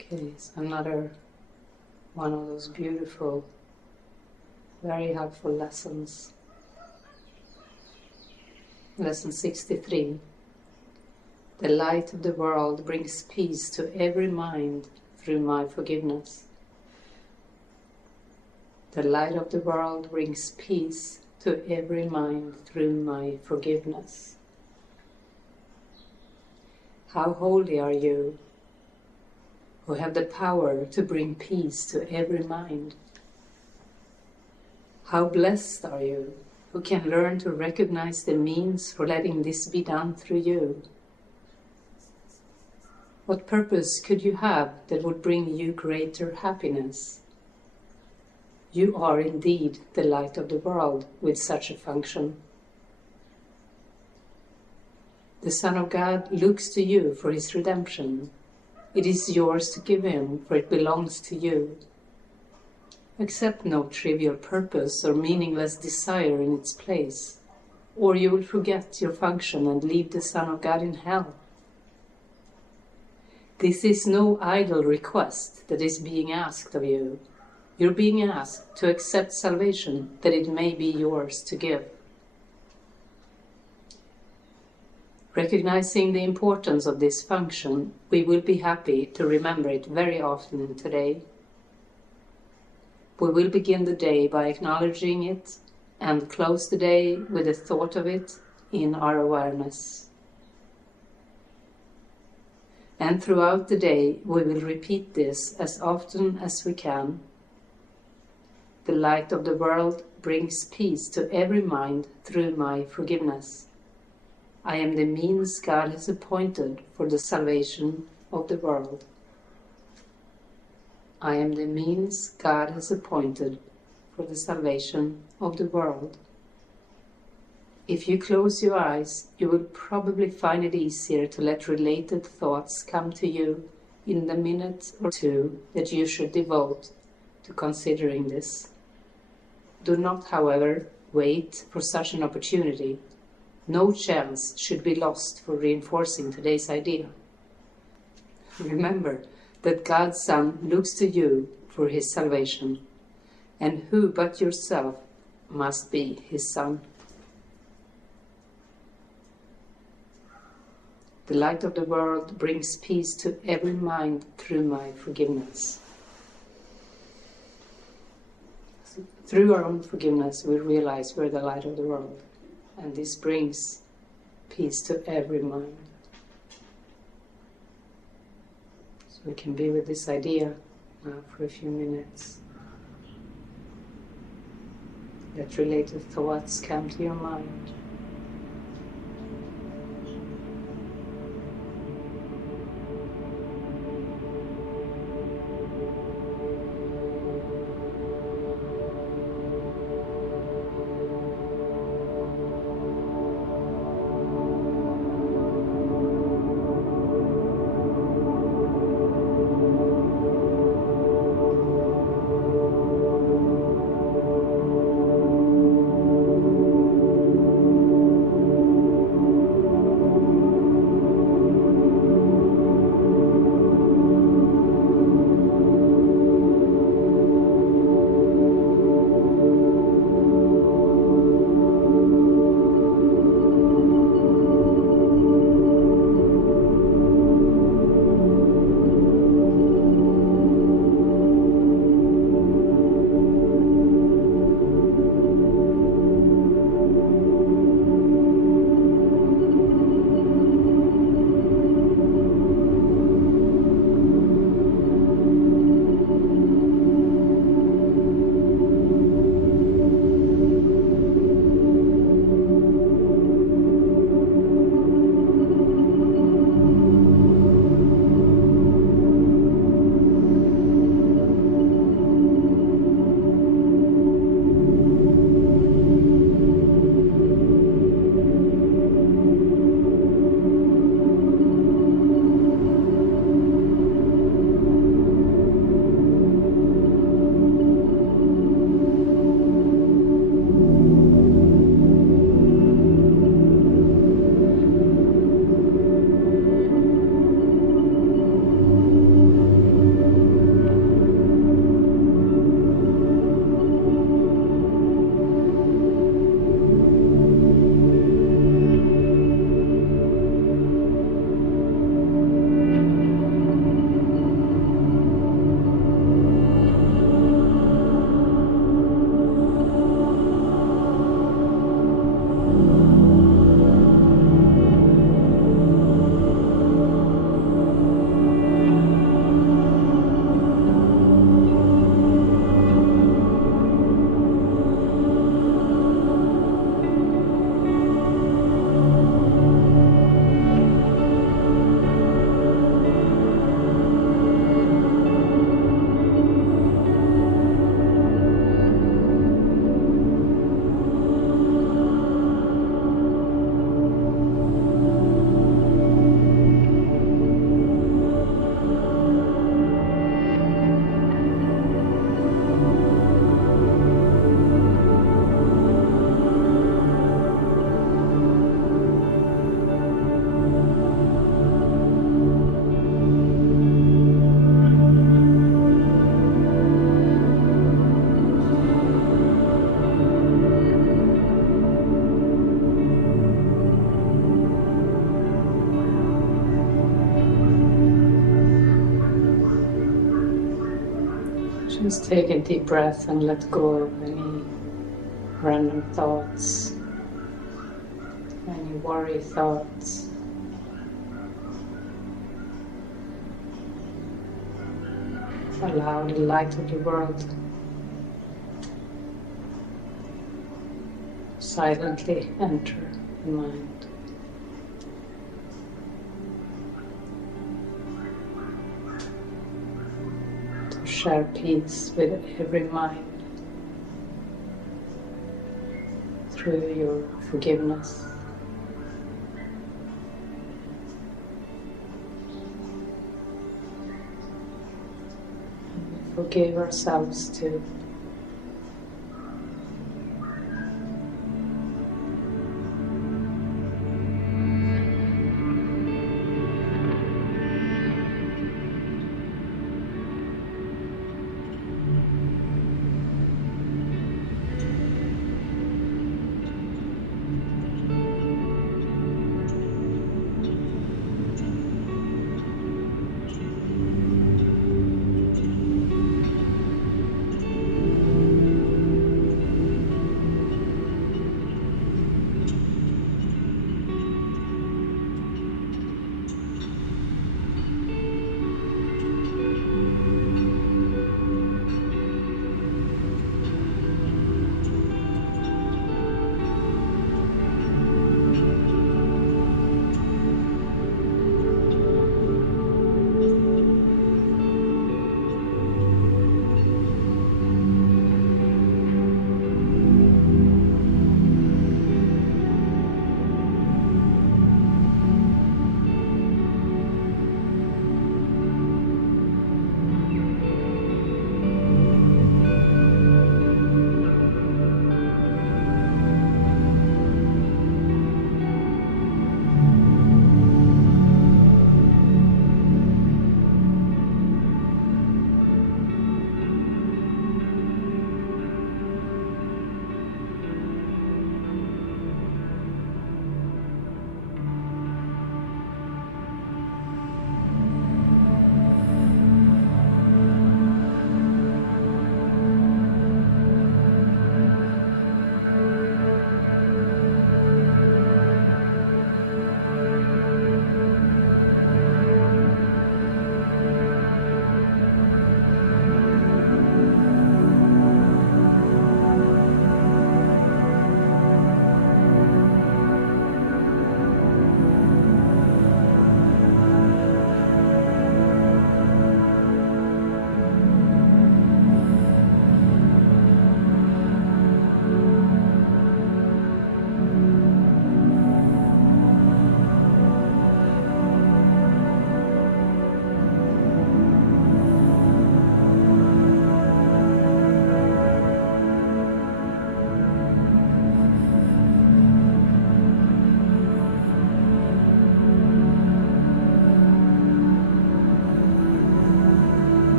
Okay, so another one of those beautiful, very helpful lessons. Lesson 63. The light of the world brings peace to every mind through my forgiveness. The light of the world brings peace to every mind through my forgiveness. How holy are you, who have the power to bring peace to every mind. How blessed are you, who can learn to recognize the means for letting this be done through you. What purpose could you have that would bring you greater happiness? You are indeed the light of the world with such a function. The Son of God looks to you for his redemption. It is yours to give him, for it belongs to you. Accept no trivial purpose or meaningless desire in its place, or you will forget your function and leave the Son of God in hell. This is no idle request that is being asked of you. You're being asked to accept salvation that it may be yours to give. Recognizing the importance of this function, we will be happy to remember it very often today. We will begin the day by acknowledging it and close the day with a thought of it in our awareness. And throughout the day, we will repeat this as often as we can. The light of the world brings peace to every mind through my forgiveness. I am the means God has appointed for the salvation of the world. I am the means God has appointed for the salvation of the world. If you close your eyes, you will probably find it easier to let related thoughts come to you in the minute or two that you should devote to considering this. Do not, however, wait for such an opportunity. No chance should be lost for reinforcing today's idea. Remember that God's Son looks to you for his salvation, and who but yourself must be his son? The light of the world brings peace to every mind through my forgiveness. So through our own forgiveness, we realize we're the light of the world, and this brings peace to every mind. So we can be with this idea now for a few minutes. Let related thoughts come to your mind. Just take a deep breath and let go of any random thoughts, any worry thoughts. Allow the light of the world silently enter the mind. To share peace with every mind through your forgiveness. And we forgive ourselves too.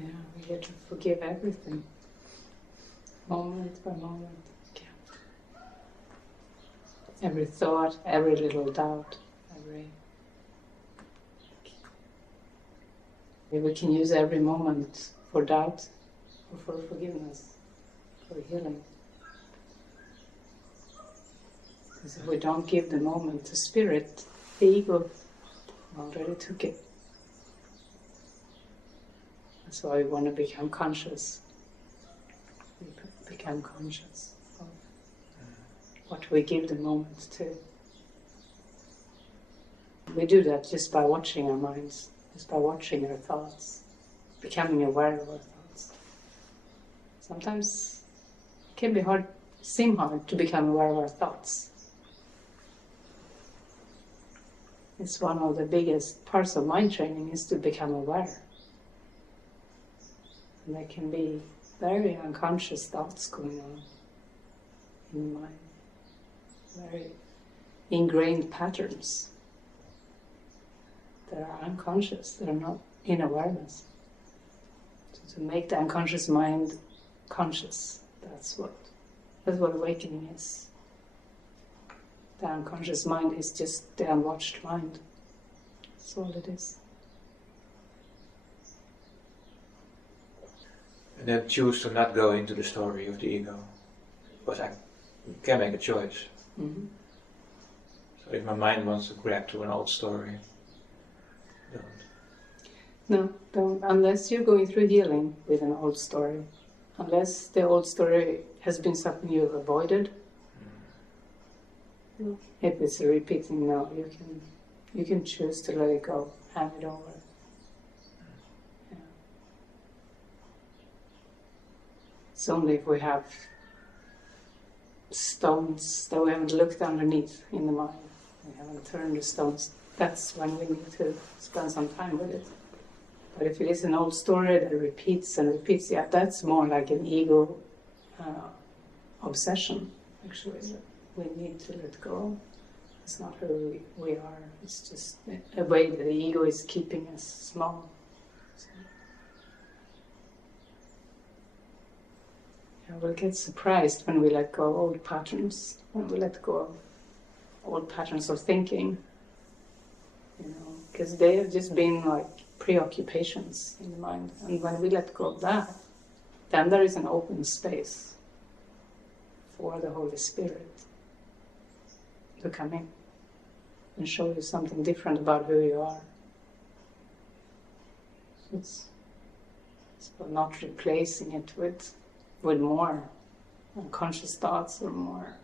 Yeah, we get to forgive everything, moment by moment. Yeah. Every thought, every little doubt, we can use every moment for doubt or for forgiveness, for healing. Because if we don't give the moment to spirit, the ego already took it. That's why we want to become conscious. We become conscious of what we give the moment to. We do that just by watching our minds, just by watching our thoughts, becoming aware of our thoughts. Sometimes it can be hard, seem hard to become aware of our thoughts. It's one of the biggest parts of mind training is to become aware. And there can be very unconscious thoughts going on in the mind, very ingrained patterns that are unconscious, that are not in awareness. So to make the unconscious mind conscious, that's what awakening is. The unconscious mind is just the unwatched mind. That's all it is. And then choose to not go into the story of the ego. Because I can make a choice. Mm-hmm. So if my mind wants to grab to an old story, don't. No, don't. Unless you're going through healing with an old story. Unless the old story has been something you've avoided. If it's a repeating, no, you can choose to let it go, hand it over. Yeah. It's only if we have stones that we haven't looked underneath in the mind, we haven't turned the stones, that's when we need to spend some time with it. But if it is an old story that repeats and repeats, yeah, that's more like an ego obsession, actually. We need to let go. It's not who we are. It's just a way that the ego is keeping us small. So, yeah, we'll get surprised when we let go of old patterns, when we let go of old patterns of thinking. Because they have just been like preoccupations in the mind. And when we let go of that, then there is an open space for the Holy Spirit to come in and show you something different about who you are. It's about not replacing it with more unconscious thoughts or more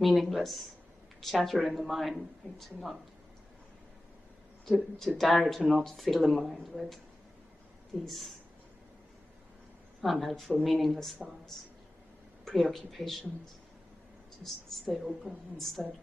meaningless chatter in the mind, to dare to not fill the mind with these unhelpful, meaningless thoughts, preoccupations. Just stay open instead.